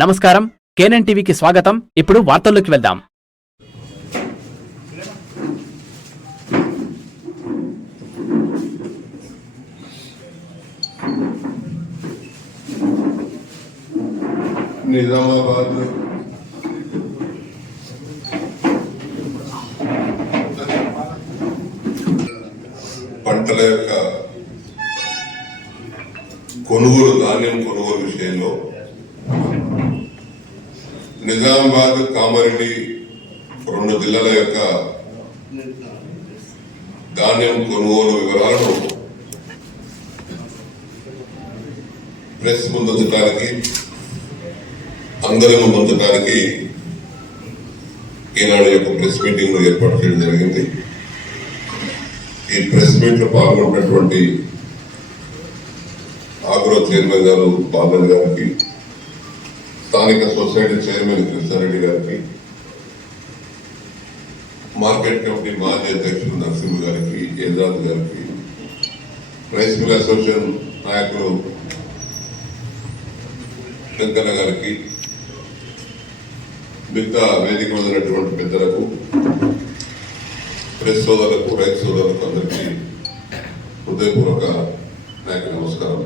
నమస్కారం. కేనన్ టీవీకి స్వాగతం. ఇప్పుడు వార్తల్లోకి వెళ్దాం. నిజామాబాద్. పంటల యొక్క కొనుగోలు ధాన్యం కొనుగోలు విషయంలో నిజామాబాద్ కామారెడ్డి రెండు జిల్లాల యొక్క ధాన్యం కొనుగోలు వివరాలను ప్రెస్ ముందుంచడానికి అందరి ముందుంచడానికి ఈనాడు యొక్క ప్రెస్ మీటింగ్ ఏర్పాటు చేయడం జరిగింది. ఈ ప్రెస్ మీట్లో పాల్గొన్నటువంటి ఆగ్రో చైర్మన్ గారు బాలన్ గారికి స్థానిక సొసైటీ చైర్మన్ కృష్ణారెడ్డి గారికి మార్కెట్ కమిటీ మాజీ అధ్యక్షుడు నరసింహ గారికి ఏజాద్ గారికి రైస్ మిల్ అసోసియేషన్ నాయకులు వెంకన్న గారికి మిగతా వేదిక వదిలినటువంటి ఉన్నటువంటి పెద్దలకు ప్రెస్ సోదరులకు రైతు సోదరులకు అందరికీ హృదయపూర్వక నాయకు నమస్కారం.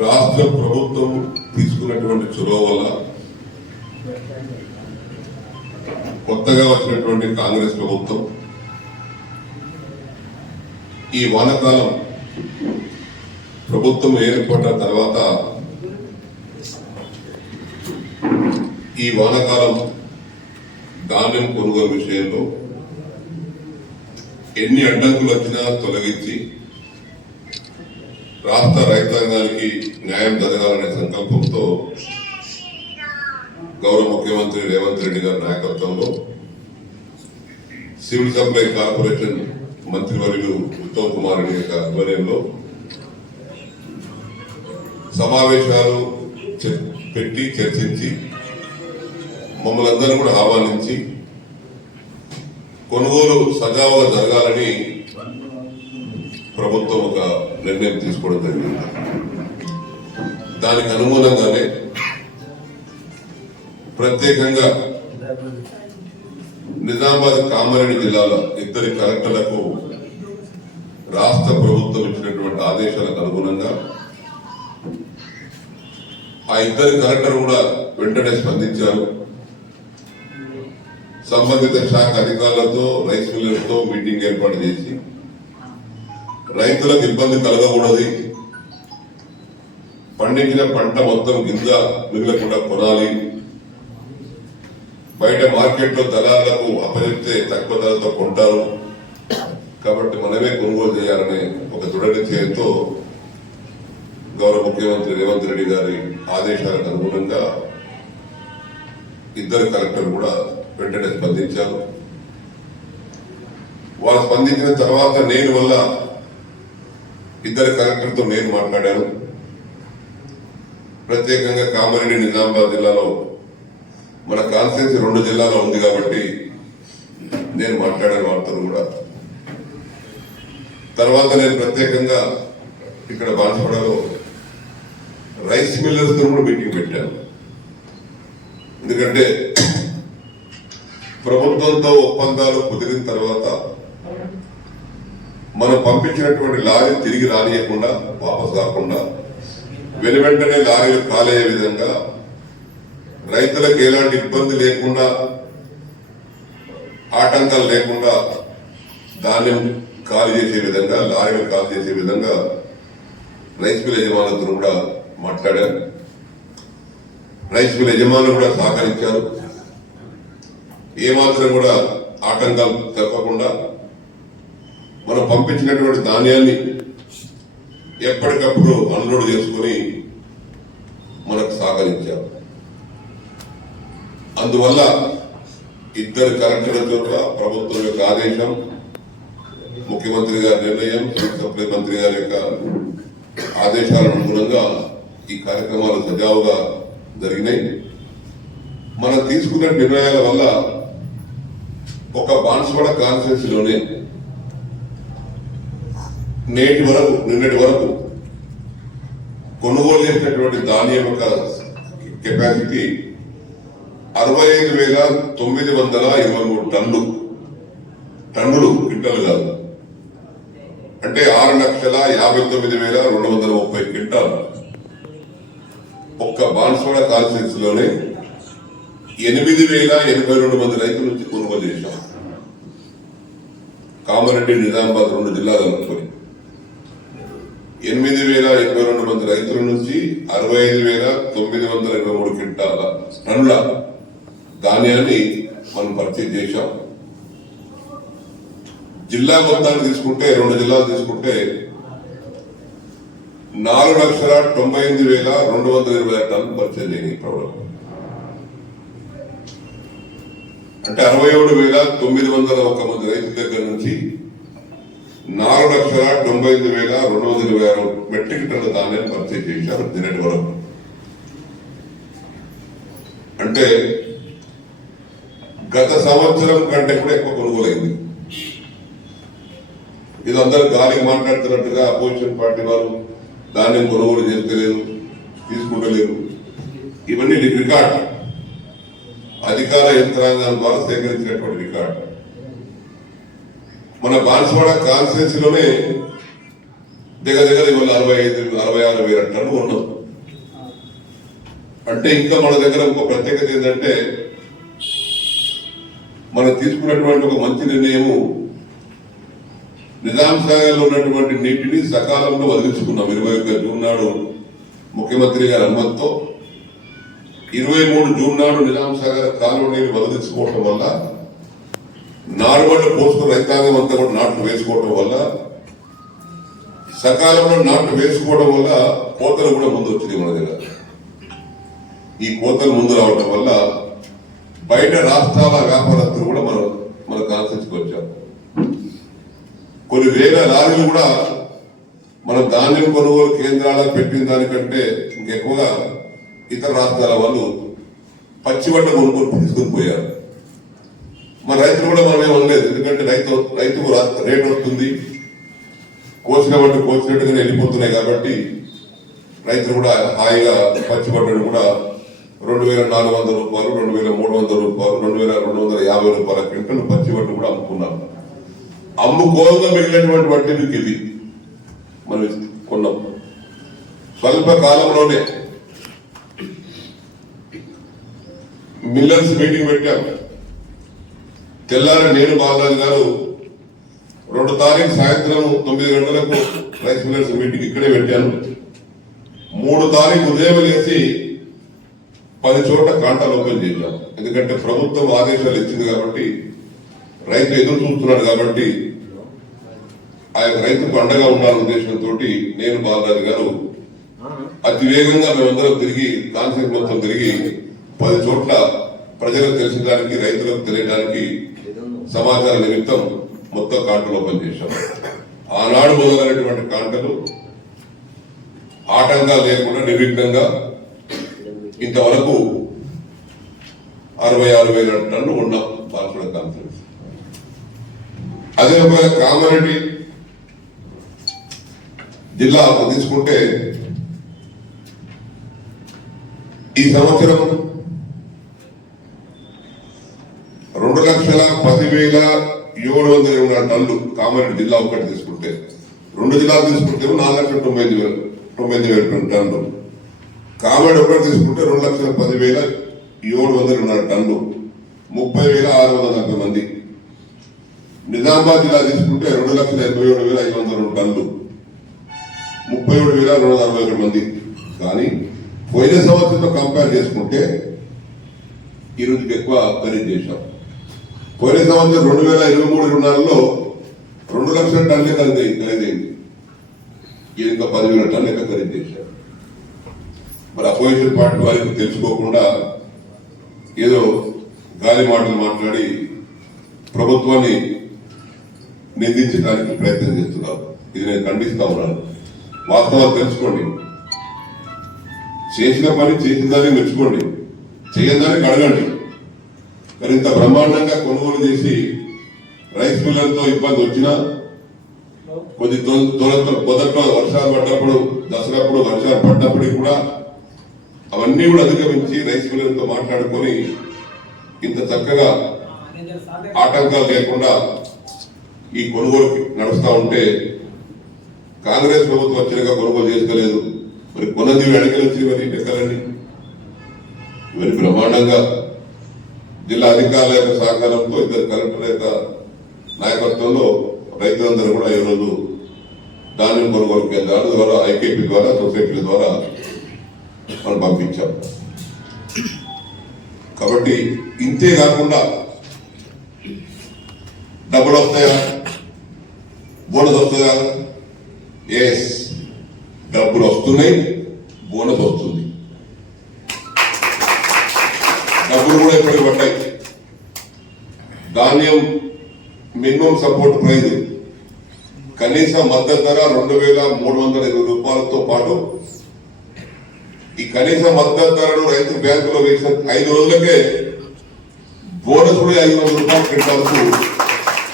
రాష్ట్ర ప్రభుత్వం తీసుకున్నటువంటి చొరవ వల్ల కొత్తగా వచ్చినటువంటి కాంగ్రెస్ ప్రభుత్వం ఈ వానకాలం ప్రభుత్వం ఏర్పడిన తర్వాత ఈ వానాకాలం ధాన్యం కొనుగోలు విషయంలో ఎన్ని అడ్డంకులు వచ్చినా తొలగించి రాష్ట్ర రైతాంగానికి న్యాయం జరగాలనే సంకల్పంతో గౌరవ ముఖ్యమంత్రి రేవంత్ రెడ్డి గారి నాయకత్వంలో సివిల్ సప్లై కార్పొరేషన్ మంత్రివర్యులు ఉత్తమ్ కుమార్ రెడ్డి యొక్క ఆధ్వర్యంలో సమావేశాలు పెట్టి చర్చించి మమ్మల్ని అందరినీ కూడా ఆహ్వానించి కొనుగోలు సజావుగా జరగాలని ప్రభుత్వం ఒక నిర్ణయం తీసుకోవడం జరిగింది. దానికి అనుగుణంగానే ప్రత్యేకంగా నిజామాబాద్ కామారెడ్డి జిల్లాల ఇద్దరి కలెక్టర్లకు రాష్ట్ర ప్రభుత్వం ఇచ్చినటువంటి ఆదేశాలకు అనుగుణంగా ఆ ఇద్దరు కలెక్టర్ కూడా వెంటనే స్పందించారు. సంబంధిత శాఖ అధికారులతో రైస్ మిల్లర్తో మీటింగ్ ఏర్పాటు చేసి రైతులకు ఇబ్బంది కలగకూడదు. పండించిన పంట మొత్తం గింజ మిగలకుండా కొనాలి. బయట మార్కెట్లో దళాలకు అప్పచెప్తే తక్కువ ధరతో కొంటారు. కాబట్టి మనమే కొనుగోలు చేయాలనే ఒక దృఢ నిశ్చయంతో గౌరవ ముఖ్యమంత్రి రేవంత్ రెడ్డి గారి ఆదేశాలకు అనుగుణంగా ఇద్దరు కలెక్టర్ కూడా వెంటనే స్పందించారు. వారు స్పందించిన తర్వాత నేను వల్ల ఇద్దరు కలెక్టర్తో నేను మాట్లాడాను. ప్రత్యేకంగా కామారెడ్డి నిజామాబాద్ జిల్లాలో మన కాన్స్టిట్యూన్సీ రెండు జిల్లాలో ఉంది కాబట్టి నేను మాట్లాడాను వార్తలు కూడా. తర్వాత నేను ప్రత్యేకంగా ఇక్కడ బాధపడలో రైస్ మిల్లర్స్తో కూడా మీటింగ్ పెట్టాను. ఎందుకంటే ప్రభుత్వంతో ఒప్పందాలు కుదిరిన తర్వాత మనం పంపించినటువంటి లారీ తిరిగి రానియకుండా వాపస్ కాకుండా వెను వెంటనే లారీలు కాలయ్యే విధంగా రైతులకు ఎలాంటి ఇబ్బంది లేకుండా ఆటంకాలు లేకుండా ధాన్యం ఖాళీ చేసే విధంగా లారీలు ఖాళీ చేసే విధంగా రైస్ మిల్ యజమానులతో కూడా మాట్లాడారు. రైస్ మిల్ యజమానులు కూడా సహకరించారు. ఏమాత్రం కూడా ఆటంకాలు తప్పకుండా మనం పంపించినటువంటి ధాన్యాన్ని ఎప్పటికప్పుడు అన్లోడ్ చేసుకుని మనకు సహకరించారు అందువల్ల ఇద్దరు కలెక్టర్ల చోట ప్రభుత్వం యొక్క ఆదేశం ముఖ్యమంత్రి గారి నిర్ణయం సివిల్ సప్లై మంత్రి గారి యొక్క ఆదేశాల అనుగుణంగా ఈ కార్యక్రమాలు సజావుగా జరిగినాయి. మనం తీసుకున్న నిర్ణయాల వల్ల ఒక బాన్స్వాడ కాన్స్టిట్యూన్సీలోనే నేటి వరకు నిన్నటి వరకు కొనుగోలు చేసినటువంటి ధాన్యం యొక్క కెపాసిటీ అరవై ఐదు వేల తొమ్మిది వందల ఇరవై మూడు టన్నులు. టన్నులు క్వింటల్ కాదు. అంటే ఆరు లక్షల యాభై తొమ్మిది వేల రెండు వందల ముప్పై క్వింటాల్. ఒక్క బాన్స్వాడ కాన్స్టిట్యూన్స్లోనే ఎనిమిది వేల ఎనభై రెండు మంది రైతుల నుంచి కొనుగోలు చేశాం కామారెడ్డి నిజామాబాద్ రెండు జిల్లాలు అనుకోని ఎనిమిది వేల ఇరవై రెండు మంది రైతుల నుంచి అరవై ఐదు వేల తొమ్మిది వందల ఇరవై మూడు క్వింటాల టన్నుల ధాన్యాన్ని మనం పర్చేజ్ చేశాం. జిల్లా మొత్తాన్ని తీసుకుంటే రెండు జిల్లాలు తీసుకుంటే నాలుగు లక్షల తొంభై ఎనిమిది వేల రెండు వందల ఇరవై ఆరు పరిచయం పర్చేజ్ అయినాయి ప్రభుత్వం అంటే అరవై ఏడు వేల తొమ్మిది వందల ఒక మంది రైతుల దగ్గర నుంచి నాలుగు లక్షల తొంభై ఎనిమిది వేల రెండు వందల ఇరవై ఆరు మెట్రిక్ టన్ను ధాన్యాన్ని పర్చేజ్ చేశారు నిన్నటి వరకు. అంటే గత సంవత్సరం కంటే కూడా ఎక్కువ కొనుగోలైంది. ఇది అందరూ గాలి మాట్లాడుతున్నట్టుగా అపోజిషన్ పార్టీ వారు ధాన్యం కొనుగోలు చేస్తలేదు తీసుకుంటలేరు ఇవన్నీ రికార్డ్. అధికార యంత్రాంగం ద్వారా సేకరించినటువంటి రికార్డ్. మన బాన్సువాడ కాన్స్టిట్యూన్సీలోనే దగ్గర దగ్గర ఇవాళ అరవై ఐదు అరవై ఆరు వేల టన్ను ఉన్నాం అంటే ఇంకా మన దగ్గర ఒక ప్రత్యేకత ఏంటంటే మనం తీసుకున్నటువంటి ఒక మంచి నిర్ణయము నిజాం సాగర్లో ఉన్నటువంటి నీటిని సకాలంలో వదిలించుకున్నాం. ఇరవై ఒక్క జూన్ నాడు ముఖ్యమంత్రి గారి అనుమతితో ఇరవై మూడు జూన్ నాడు నిజాం సాగర్ కాలువ నీరు వదిలించుకోవటం వల్ల నారుబడులు పోసుకుని రైతాంగం అంతా కూడా నాట్లు వేసుకోవటం వల్ల సకాలంలో నాట్లు వేసుకోవడం వల్ల కోతలు కూడా ముందు వచ్చింది మన దగ్గర. ఈ కోతలు ముందు రావడం వల్ల బయట రాష్ట్రాల వ్యాపారస్తులు కూడా మనం మన కాన్సెన్స్కి వచ్చాం. కొన్ని వేల లారీలు కూడా మన ధాన్యం కొనుగోలు కేంద్రాలకు పెట్టిన దానికంటే ఇంకెక్కువగా ఇతర రాష్ట్రాల వాళ్ళు పచ్చి కొనుగోలు తీసుకుని పోయారు. మన రైతులు కూడా మనం ఏమనలేదు ఎందుకంటే రైతు రైతుకు రేటు వస్తుంది. కోసిన పంట కోసినట్టుగానే వెళ్ళిపోతున్నాయి కాబట్టి రైతులు కూడా హాయిగా పచ్చి పంటను కూడా రెండు వేల నాలుగు వందల రూపాయలు రెండు వేల మూడు వందల రూపాయలు రెండు వేల రెండు వందల యాభై రూపాయల క్వింటల్ పచ్చి పంట కూడా అమ్ముకున్నాం. అమ్ముకోగా మిగిలినటువంటి వడ్డీ మీకు ఇది. మనం కొన్నాం. స్వల్ప కాలంలోనే మిల్లర్స్ మీటింగ్ పెట్టాము తెల్లారి నేను బాలరాజు గారు రెండు తారీఖు సాయంత్రం తొమ్మిది గంటలకు రైస్ మిల్లర్స్ మీటింగ్ ఇక్కడే పెట్టాను. మూడు తారీఖు ఉదయం లేచి పది చోట్ల కాంటాలు ఓపెన్ చేశాం ఎందుకంటే ప్రభుత్వం ఆదేశాలు ఇచ్చింది కాబట్టి రైతు ఎదురు చూస్తున్నాడు కాబట్టి ఆ యొక్క రైతుకు అండగా ఉండాలనే ఉద్దేశంతో నేను బాలరాజు గారు అతి వేగంగా మేమందరం తిరిగి కాన్సెప్ట్ మొత్తం తిరిగి పది చోట్ల ప్రజలకు తెలిసడానికి రైతులకు తెలియడానికి సమాచార నిమిత్తం మొత్తం కాంటలు ఓపెన్ చేశాం. ఆనాడు మొదలైనటువంటి కాంటలు ఆటంకాలు లేకుండా నిర్విఘ్నంగా ఇంతవరకు అరవై ఆరు వేల టన్ను ఉన్నాం బాల్పడ కాన్ఫరెన్స్ అదే ఒక కామారెడ్డి జిల్లా తీసుకుంటే ఈ సంవత్సరం రెండు లక్షల పదివేల ఏడు వందల ఇరవై నాలుగు టన్నులు కామారెడ్డి జిల్లా ఒకటి తీసుకుంటే రెండు జిల్లాలు తీసుకుంటే నాలుగు లక్షల తొంభై ఐదు వేల తొంభై ఐదు వేల టన్నులు కామారెడ్డి ఒకటి తీసుకుంటే రెండు లక్షల పదివేల ఏడు వందల ఇరవై నాలుగు టన్నులు ముప్పై వేల ఆరు వందల నలభై మంది. నిజామాబాద్ జిల్లా తీసుకుంటే రెండు లక్షల ఎనభై ఏడు వేల ఐదు వందల రెండు టన్నులు ముప్పై ఏడు వేల రెండు వందల అరవై ఒకటి మంది. కానీ పోయిన సంవత్సరంతో కంపేర్ చేసుకుంటే ఈ రోజుకి ఎక్కువ ఖరీదు చేశాం. పోయిన సంవత్సరం రెండు వేల ఇరవై మూడు ఇరవై నాలుగులో రెండు లక్షల టన్నులే ఖరీదై ఖరీదైంది ఇంకా పదివేల టన్నులు ఖరీదు చేశారు. మరి అపోజిషన్ పార్టీ వారికి తెలుసుకోకుండా ఏదో గాలి మాటలు మాట్లాడి ప్రభుత్వాన్ని నిందించడానికి ప్రయత్నం చేస్తున్నారు. ఇది నేను ఖండిస్తా ఉన్నాను. వాస్తవాలు తెలుసుకోండి. చేసిన పని చేసిన దాన్ని మెచ్చుకోండి. చేయదని అడగండి. మరి ఇంత బ్రహ్మాండంగా కొనుగోలు చేసి రైస్ మిల్లర్తో ఇబ్బంది వచ్చినా కొద్ది మొదట్లో వర్షాలు పడ్డప్పుడు దసరాప్పుడు వర్షాలు పడ్డప్పటికి కూడా అవన్నీ కూడా అధిగమించి రైస్ మిల్లర్తో మాట్లాడుకొని ఇంత చక్కగా ఆటంకాలు లేకుండా ఈ కొనుగోలు నడుస్తూ ఉంటే కాంగ్రెస్ ప్రభుత్వం వచ్చినాక కొనుగోలు చేసుకోలేదు. మరి కొన్నది వెనకలు వచ్చి మరి లెక్కలండి మరి బ్రహ్మాండంగా జిల్లా అధికారుల యొక్క సహకారంతో ఇద్దరు కలెక్టర్ యొక్క నాయకత్వంలో రైతులందరూ కూడా ఈరోజు ధాన్యం కొనుగోలు కేంద్రాల ద్వారా ఐకేపీ ద్వారా సొసైటీల ద్వారా మనం పంపించాం. కాబట్టి ఇంతే కాకుండా డబ్బులు వస్తాయా? బోనస్ వస్తుందా? ఎస్ డబ్బులు వస్తున్నాయి బోనస్ వస్తుంది డబ్బులు కూడా ఇప్పటికి పడ్డాయి ధాన్యం మినిమం సపోర్ట్ ప్రైజ్. కనీస మద్దతు ధర రెండు వేల మూడు వందల ఇరవై రూపాయలతో పాటు ఈ కనీస మద్దతు ధరను రైతు బ్యాంకులో వేసిన ఐదు రోజులకే బోనస్ కూడా ఐదు వందల రూపాయలు పెట్టాల్సి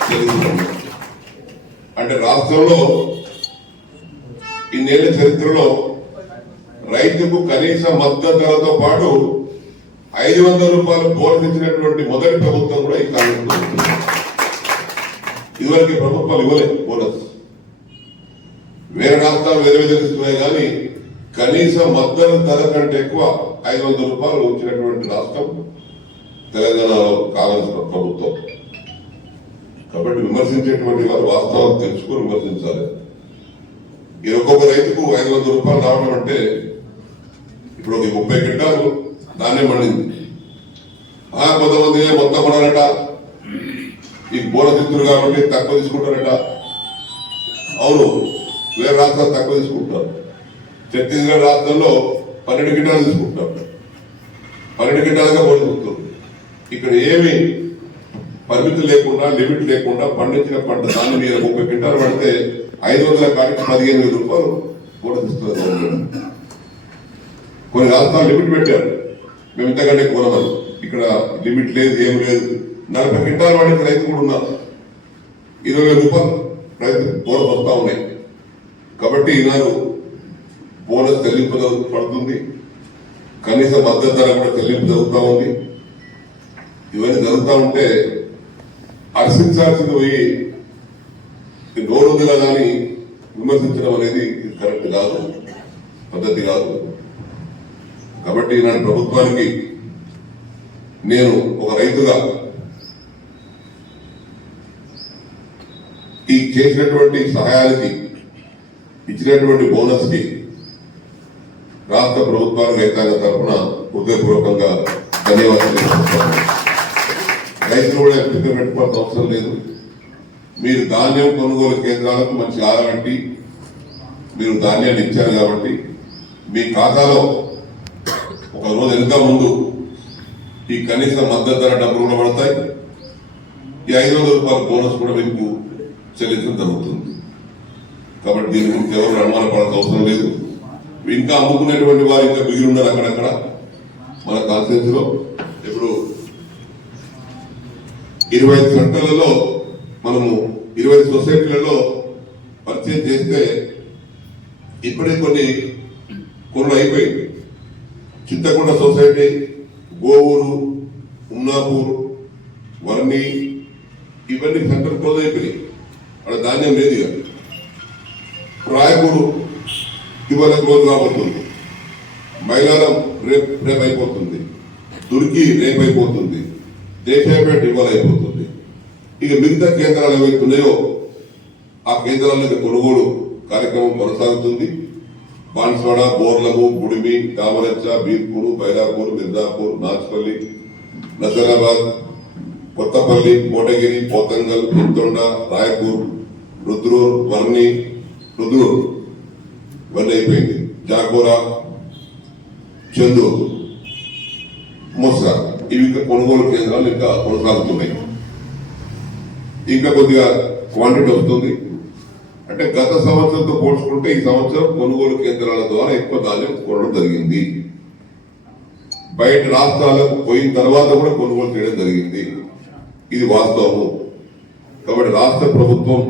చెల్లిస్తుంది అంటే రాష్ట్రంలో ఇన్నేళ్ళ చరిత్రలో రైతుకు కనీస మద్దతు ధరతో పాటు ఐదు వందల రూపాయలు బోర్డు ఇచ్చినటువంటి మొదటి ప్రభుత్వం కూడా ఈ కాలంలో ఇదివరకు ప్రభుత్వాలు ఇవ్వలేదు బోనస్. వేరే రాష్ట్రాలు వేరే వేరే ఇస్తున్నాయి కానీ కనీస మద్దతు ధర కంటే ఎక్కువ ఐదు వందల రూపాయలు ఇచ్చినటువంటి రాష్ట్రం తెలంగాణలో కాంగ్రెస్ ప్రభుత్వం. కాబట్టి విమర్శించేటువంటి వారు వాస్తవాలు తెలుసుకుని విమర్శించాలి. ఇది ఒక్కొక్క రైతుకు ఐదు వందల రూపాయలు రావడం అంటే ఇప్పుడు ఒక ముప్పై క్వింటాలు దాన్నే పండింది ఆ కొంతమంది మొత్తం కొనాలట ఈ బోనస్ కాబట్టి తక్కువ తీసుకుంటారట. అవును వేరే రాష్ట్రాలు తక్కువ తీసుకుంటారు. ఛత్తీస్గఢ్ రాష్ట్రంలో పన్నెండు గిట్టాలు తీసుకుంటారు. పన్నెండు గిట్టాలుగా పండుతుంది ఇక్కడ ఏమి పరిమితి లేకుండా లిమిట్ లేకుండా పండించిన పంట దాన్ని మీద ముప్పై క్వింటాలు పడితే ఐదు వందల కాడికి పదిహేను వేల రూపాయలు బోనస్ ఇస్తున్నారు కొన్ని రాష్ట్రాలు లిమిట్ పెట్టారు. మేము ఇంతకంటే కొనమని ఇక్కడ లిమిట్ లేదు ఏం లేదు. నలభై క్వింటాలు పడిన రైతు కూడా ఉన్నారు. ఇరవై వేల రూపాయలు రైతు బోనస్ వస్తూ ఉన్నాయి. కాబట్టి ఈనాడు బోనస్ చెల్లింపు పడుతుంది. కనీస మద్దతు ధర కూడా చెల్లింపు జరుగుతూ ఉంది. ఇవన్నీ జరుగుతూ ఉంటే హర్షించాల్సింది పోయి ఈ కానీ అని విమర్శించడం అనేది కరెక్ట్ కాదు. పద్ధతి కాదు. కాబట్టి ఈనాడు ప్రభుత్వానికి నేను ఒక రైతుగా ఈ చేసినటువంటి సహాయానికి ఇచ్చినటువంటి బోనస్కి రాష్ట్ర ప్రభుత్వానికి రైతాంగ తరఫున హృదయపూర్వకంగా ధన్యవాదాలు తెలుసుకుంటాను రైతులు కూడా ఎంపిక పెట్టుకోవాల్సిన అవసరం లేదు. మీరు ధాన్యం కొనుగోలు కేంద్రాలకు మంచి ఆదరంటి మీరు ధాన్యాన్ని ఇచ్చారు కాబట్టి మీ ఖాతాలో ఒక రోజు ఎంత ముందు ఈ కనీస మద్దతు ధర డబ్బులు కూడా పడతాయి. ఈ ఐదు వందల రూపాయల బోనస్ కూడా మీకు చెల్లించడం జరుగుతుంది. కాబట్టి దీని గురించి ఎవరు అనుమానపడాల్సిన అవసరం లేదు. ఇంకా అమ్ముకునేటువంటి వారు ఇంకా మిగిలి ఉన్నారు అక్కడక్కడ. మన కాన్స్టిట్యూన్స్ ఇప్పుడు ఇరవై ఐదు సెంటర్లలో మనము ఇరవై సొసైటీలలో పరిచయం చేస్తే ఇప్పుడే కొన్ని కొనులు అయిపోయింది. చింతకొండ సొసైటీ గోవూరు ఉమ్నాపూర్ వర్ణి ఇవన్నీ సెంటర్ క్లోజ్ అయిపోయినాయి. అక్కడ ధాన్యం లేదు ఇక. రాయపూరు ఇవాళ క్లోజ్ కాబోతుంది. మైలారం రేపు రేపు అయిపోతుంది. దుర్గి రేపు అయిపోతుంది. దేశాయపేట ఇవాళ అయిపోతుంది. ఇక మిగతా కేంద్రాలు ఏవైతున్నాయో ఆ కేంద్రాలకు కొనుగోలు కార్యక్రమం కొనసాగుతుంది. బాన్స్వాడ బోర్లము గుడిమి కామరచ్చ బీర్పూర్ బైరాపూర్ మిర్జాపూర్ నాచుపల్లి నజరాబాద్ కొత్తపల్లి కోటగిరి పోతంగల్ గుంతొండ రాయపూర్ రుద్రూర్ వర్ణి రుద్రూర్. ఇవన్నీ అయిపోయింది. జాగోరా చందూరు మోసా ఇవి కొనుగోలు కేంద్రాలు ఇంకా కొనసాగుతున్నాయి. ఇంకా కొద్దిగా క్వాంటిటీ వస్తుంది. అంటే గత సంవత్సరంతో పోల్చుకుంటే ఈ సంవత్సరం కొనుగోలు కేంద్రాల ద్వారా ఎక్కువ ధాన్యం కొనడం జరిగింది. బయట రాష్ట్రాలకు పోయిన తర్వాత కూడా కొనుగోలు చేయడం జరిగింది. ఇది వాస్తవము. కాబట్టి రాష్ట్ర ప్రభుత్వం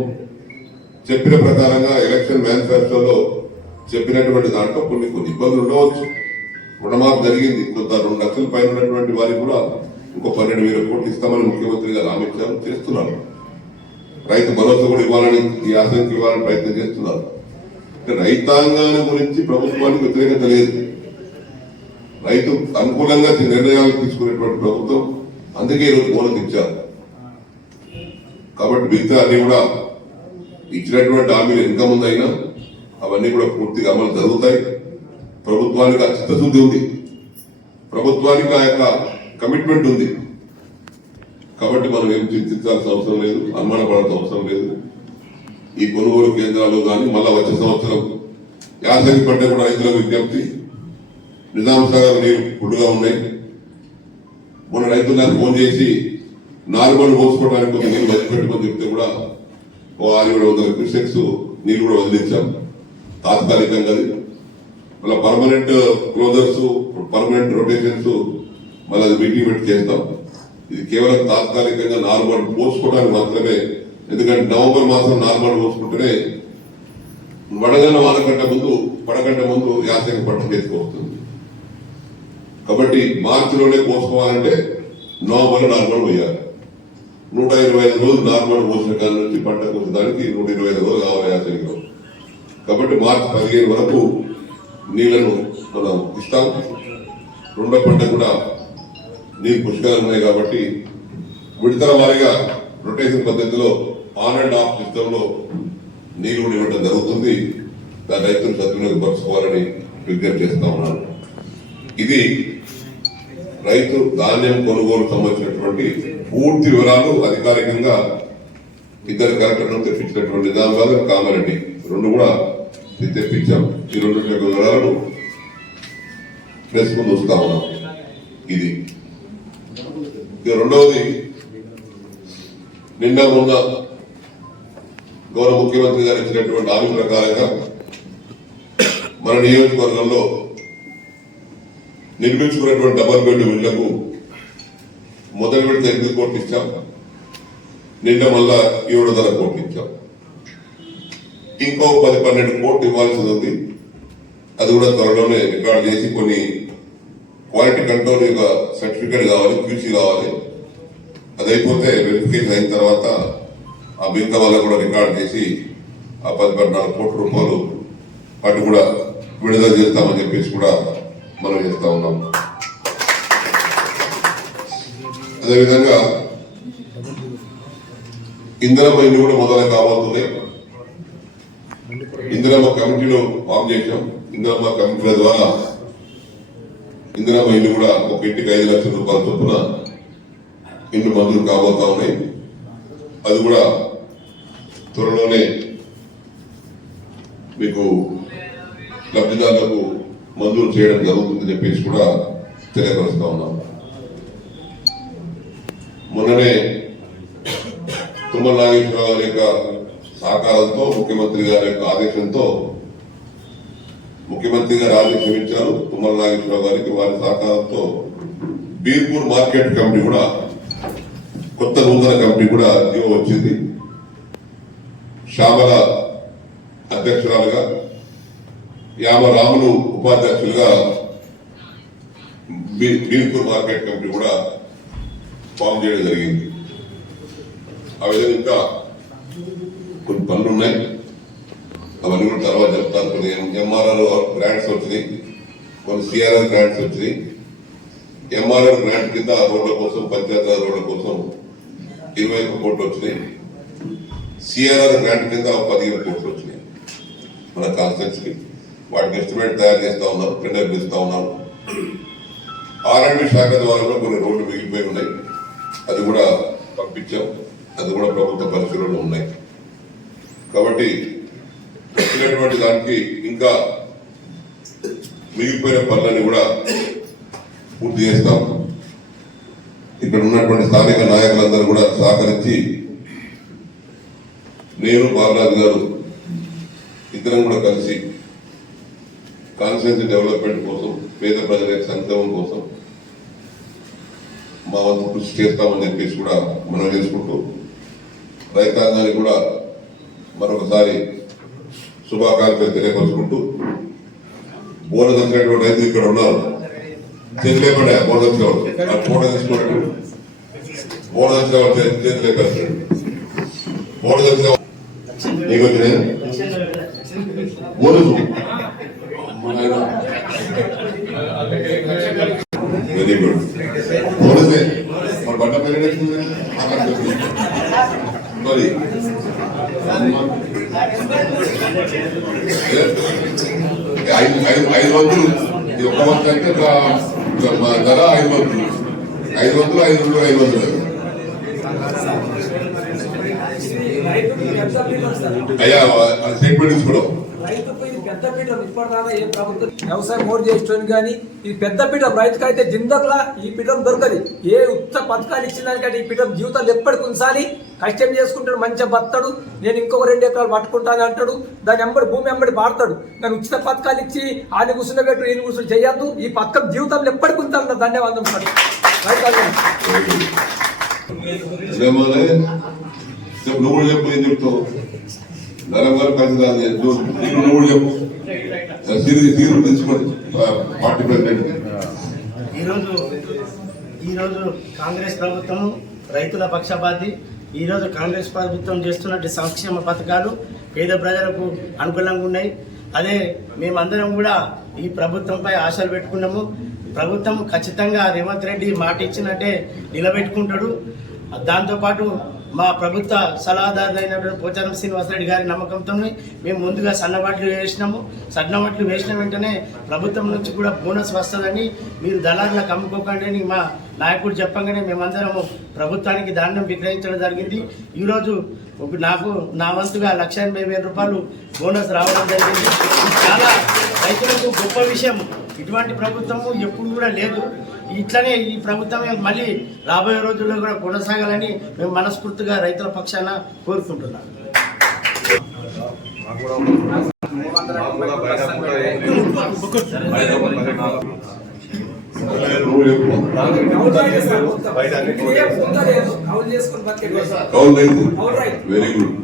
చెప్పిన ప్రకారంగా ఎలక్షన్ మేనిఫెస్టోలో చెప్పినటువంటి దాంట్లో కొన్ని కొన్ని ఇబ్బందులు ఉండవచ్చు. రుణమాఫీ జరిగింది. కొంత రెండు లక్షల పైన ఉన్నటువంటి వారికి కూడా ఇంకో పన్నెండు వేల కోట్లు ఇస్తామని ముఖ్యమంత్రి గారు హామీ చేస్తున్నారు. రైతు భరోసా కూడా ఇవ్వాలని ఈ ఆశంకి ఇవ్వాలని ప్రయత్నం చేస్తున్నారు. రైతాంగాన్ని గురించి ప్రభుత్వానికి వ్యతిరేకత లేదు. రైతు అనుకూలంగా నిర్ణయాలు తీసుకునేటువంటి ప్రభుత్వం అందుకే ఈరోజు బోనస్ ఇచ్చారు. కాబట్టి మిగతా అన్ని కూడా ఇచ్చినటువంటి హామీలు ఇంకా ముందైనా అయినా అవన్నీ కూడా పూర్తిగా అమలు జరుగుతాయి. ప్రభుత్వానికి ఆ చిత్తశుద్ధి ఉంది. ప్రభుత్వానికి ఆ యొక్క కమిట్మెంట్ ఉంది. కాబట్టి మనం ఏం చింతించాల్సిన అవసరం లేదు అనుమానపడాల్సిన అవసరం లేదు. ఈ కొనుగోలు కేంద్రాలు కానీ మళ్ళా వచ్చే సంవత్సరం యాసంగి పంట కూడా రైతులకు విజ్ఞప్తి. నిజాం సాగర్ నీరు ఫుడ్గా ఉన్నాయి. మొన్న రైతులు నాకు ఫోన్ చేసి నార్మల్ పోసుకోవడానికి కొంత నీళ్ళు వదిలిపెట్టుకొని చెప్తే కూడా ఓ ఆరు ఏడు వందల క్యూసెక్స్ నీళ్ళు కూడా వదిలించాం. తాత్కాలికంగా అది. మళ్ళీ పర్మనెంట్ క్లోజర్స్ పర్మనెంట్ రొటేషన్స్ మళ్ళీ అది మీటింగ్ పెట్టి చేస్తాం. ఇది కేవలం తాత్కాలికంగా నార్మల్ పోసుకోవడానికి మాత్రమే ఎందుకంటే నవంబర్ మాసం నార్మల్ పోసుకుంటేనే వడగన్న వానకంట ముందు పడకంట ముందు యాసంగి పంట చేతికి వస్తుంది కాబట్టి మార్చిలోనే పోసుకోవాలంటే నవంబర్ నార్మల్ పోయాలి. నూట ఇరవై ఐదు రోజులు నార్మల్ పోసిన కాడ నుంచి పంట కోసడానికి నూట ఇరవై ఐదు రోజులు కావాలి యాసంగిలో కాబట్టి మార్చి పదిహేను వరకు నీళ్ళను మనం ఇస్తాం. రెండో పంట కూడా నీరు పుష్కలంగా ఉన్నాయి కాబట్టి విడతల వారీగా రొటేషన్ పద్ధతిలో ఆన్ అండ్ ఆఫ్ సిస్టమ్లో నీళ్ళు కూడా ఇవ్వడం జరుగుతుంది. దాని రైతులు సద్వినియోగపరచుకోవాలని విజ్ఞప్తి చేస్తా ఉన్నాను ఇది రైతు ధాన్యం కొనుగోలు సంబంధించినటువంటి పూర్తి వివరాలు అధికారికంగా ఇద్దరు కలెక్టర్లను తెప్పించినటువంటి నిజామాబాద్ కామారెడ్డి. రెండు కూడా తెప్పించాం. ఈ రెండు వివరాలను ప్రెస్ ముందు వస్తా ఉన్నాం. ఇది. ఇక రెండవది నిన్న మొన్న గౌరవ ముఖ్యమంత్రి గారు ఇచ్చినటువంటి హామీ ప్రకారంగా మన నియోజకవర్గంలో నిర్మించుకున్నటువంటి డబల్ బెడ్ ఇళ్ళకు మొదటి విడత ఎనిమిది కోట్లు ఇచ్చాం. నిన్న మళ్ళా ఏడు వందల కోట్లు ఇచ్చాం. ఇంకో పది పన్నెండు కోట్లు ఇవ్వాల్సి ఉంది. అది కూడా త్వరలోనే రికార్డు చేసి కొన్ని క్వాలిటీ కంట్రోల్ యొక్క సర్టిఫికేట్ కావాలి క్యూసీ కావాలి. అది అయిపోతే వెరిఫికేషన్ అయిన తర్వాత ఆ మిగతా వాళ్ళకు కూడా రికార్డ్ చేసి ఆ పది పద్నాలుగు కోట్ల రూపాయలు వాటి కూడా విడుదల చేస్తామని చెప్పేసి కూడా మనం చేస్తా ఉన్నాం. అదేవిధంగా ఇందిరమ్మ ఇల్లు కూడా మొదలు కాబోతుంది ఇందిరమ్మ కమిటీలో ఫామ్ చేశాం. ఇందిరమ్మ కమిటీల ద్వారా ఇందిరామ ఇల్లు కూడా ఒక ఇంటికి ఐదు లక్షల రూపాయల చొప్పున ఇల్లు మంజూరు కాబోతా ఉన్నాయి. అది కూడా త్వరలోనే మీకు లబ్ధిదారులకు మంజూరు చేయడం జరుగుతుందని చెప్పేసి కూడా తెలియపరుస్తా ఉన్నాం. మొన్ననే తుమ్మల నాగేశ్వరరావు గారి యొక్క సహకారంతో ముఖ్యమంత్రి గారి యొక్క ఆదేశంతో ముఖ్యమంత్రి గారు ఆదేశం తుమ్మల నాగేశ్వరరావు గారికి వారి సహకారంతో బీర్పూర్ మార్కెట్ కమిటీ కూడా కొత్త నూతన కమిటీ కూడా జీవో వచ్చింది. శ్యామల అధ్యక్షురాలుగా యామ రాములు ఉపాధ్యక్షులుగా బీర్పూర్ మార్కెట్ కమిటీ కూడా ఫామ్ చేయడం జరిగింది. ఆ విధంగా కొన్ని పనులు ఉన్నాయి. అవన్నీ కూడా తర్వాత చెప్తాను. కొన్ని ఎంఆర్ఆర్ గ్రాంట్స్ వచ్చినాయి. కొన్ని సిఆర్ఆర్ గ్రాంట్స్ వచ్చినాయి. ఎంఆర్ఆర్ గ్రాంట్ కింద రోడ్ల కోసం పంచాయతీరాజ్ రోడ్ల కోసం ఇరవై ఒక్క కోట్లు వచ్చినాయి. సిఆర్ఆర్ గ్రాంట్ కింద ఒక పదిహేను కోట్లు వచ్చినాయి. మన కాన్సెప్ట్స్కి. వాటికి ఎస్టిమేట్ తయారు చేస్తూ ఉన్నారు టెండర్ పిలుస్తూ ఉన్నారు. ఆర్ఎండ్బి శాఖ ద్వారా కూడా కొన్ని రోడ్లు మిగిలిపోయి ఉన్నాయి. అది కూడా పంపించాం. అది కూడా ప్రభుత్వ పరిశీలనలో ఉన్నాయి. కాబట్టి వచ్చినటువంటి దానికి ఇంకా మిగిలిపోయిన పనులని కూడా పూర్తి చేస్తాం. ఇక్కడ ఉన్నటువంటి స్థానిక నాయకులందరూ కూడా సహకరించి నేను బాలరాజు గారు ఇద్దరం కూడా కలిసి కాన్స్టిట్యూన్సీ డెవలప్మెంట్ కోసం పేద ప్రజల సంక్షేమం కోసం మా వంతు కృషి చేస్తామని చెప్పేసి కూడా మనం చేసుకుంటూ రైతాంగానికి కూడా మరొకసారి శుభాకాంక్షలు తెలియపరచుకుంటూ బోనస్ రైతులు ఇక్కడ ఉన్నారు. చేతి లేకుండా బోనస్ కావాలి ఆ ఫోటో నీకు వచ్చినాయి బోనస్ వెరీ గుడ్. బోనసే మన బట్ట పెరిగినట్టు మరి ఐదు ఐదు ఐదు వందలు. ఇది ఒక వంద అంటే ధర ఐదు వందలు. ఐదు వందలు ఐదు వందలు ఐదు వందలు. అయ్యా సెగ్మెంట్ స్టేట్మెంట్ తీసుకోవడం ఇప్పటిదాకా ఏ ప్రభుత్వం వ్యవసాయం మోడు చేసేటోని కానీ ఇది పెద్ద పీఠం రైతుకు అయితే జిందగ్లా ఈ పీఠం దొరకదు. ఏ ఉత్త పథకాలు ఇచ్చిన దానికంటే ఈ పీఠం జీవితాలు ఎప్పటికి ఉంచాలి కష్టం చేసుకుంటాడు మంచిగా బతాడు నేను ఇంకొక రెండు ఎకరాలు పట్టుకుంటాను అంటాడు. దాని ఎంబడి భూమి ఎంబడి పాడతాడు దాని ఉచిత పథకాలు ఇచ్చి ఆయన కూర్చున్న పెట్టు ఈయన కూర్చుని చేయొద్దు. ఈ పథకం జీవితంలో ఎప్పటికి ఉంచాలి ధన్యవాదం సార్. నువ్వు కూడా చెప్పు ఏం చెప్తావు? కలిసి నీకు నువ్వు చెప్పు. సిరి తీరు తెచ్చుకోండి. Party president. ఈరోజు ఈరోజు కాంగ్రెస్ ప్రభుత్వం రైతుల పక్షపాతి. ఈరోజు కాంగ్రెస్ ప్రభుత్వం చేస్తున్నట్టు సంక్షేమ పథకాలు పేద ప్రజలకు అనుకూలంగా ఉన్నాయి. అదే మేమందరం కూడా ఈ ప్రభుత్వంపై ఆశలు పెట్టుకున్నాము. ప్రభుత్వం ఖచ్చితంగా రేవంత్ రెడ్డి మాట ఇచ్చినట్టే నిలబెట్టుకుంటాడు. దాంతోపాటు మా ప్రభుత్వ సలహాదారులు పోచారం శ్రీనివాసరెడ్డి గారి నమ్మకంతో మేము ముందుగా సన్నబట్లు వేసినాము. సన్నబట్లు వేసిన వెంటనే ప్రభుత్వం నుంచి కూడా బోనస్ వస్తుందని మీరు దళారులకు అమ్ముకోకండి అని మా నాయకుడు చెప్పగానే మేమందరము ప్రభుత్వానికి ధాన్యం విక్రయించడం జరిగింది. ఈరోజు నాకు నా వంతుగా లక్ష ఎనభై వేల రూపాయలు బోనస్ రావడం జరిగింది. చాలా రైతులకు గొప్ప విషయం. ఇటువంటి ప్రభుత్వము ఎప్పుడు కూడా లేదు. ఇట్లనే ఈ ప్రభుత్వమే మళ్ళీ రాబోయే రోజుల్లో కూడా కొనసాగాలని మేము మనస్ఫూర్తిగా రైతుల పక్షాన కోరుకుంటున్నాం. వెరీ గుడ్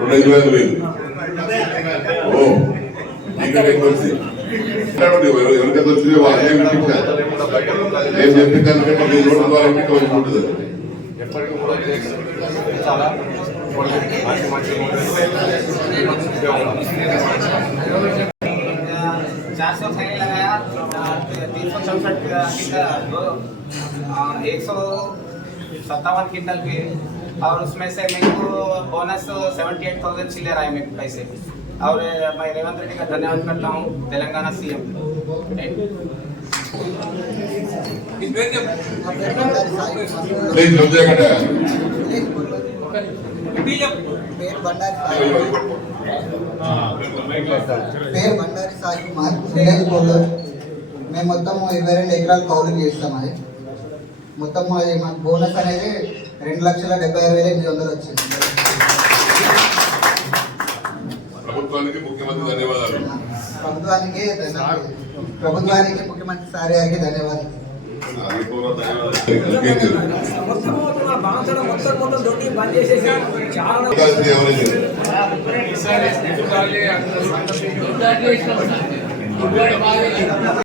రెండు ఐదు. వేలు లేదు ఓ ఎక్కువ వచ్చింది మాట్లాడండి, ఎవరు- ఎవరికైతే వచ్చిందో వాళ్ళే వినిపించాలి నేను చెప్పిన దానికంటే మీ నోటి ద్వారా మీకు వచ్చి ఉంటుంది चार सौ सही लगाया तीन सौ चौसठ एक सौ सत्तावन क्विंटल के और उसमें से मेरे को बोनस सेवेंटी एट थाउजेंड चिल्ले रहा है मेरे को पैसे और मैं रेवंत रेड्डी का धन्यवाद करता हूँ Telangana CM thank you please లబ్ధి చేయకండి పేరు బండారి సాయి పేరు బండారి సాయి కుమార్ విలేజ్ బౌలర్ మేము మొత్తం ఇరవై రెండు ఎకరాలు కౌలు చేస్తాం అది మొత్తం అది మాకు బోనస్ అనేది రెండు లక్షల డెబ్బై ఆరు వేల ఎనిమిది వందలు వచ్చింది ప్రభుత్వానికి ముఖ్యమంత్రి ధన్యవాదాలు ప్రభుత్వానికి ధన్యవాదాలు. ప్రభుత్వానికి ముఖ్యమంత్రి సార్ గారికి ధన్యవాదాలు ఇంకేంటి? మొత్తం మొత్తం బాంచడం మొత్తం మొత్తం దొరికి బంద్ చేసేసి చాలా అవకాశం ఎవరైనా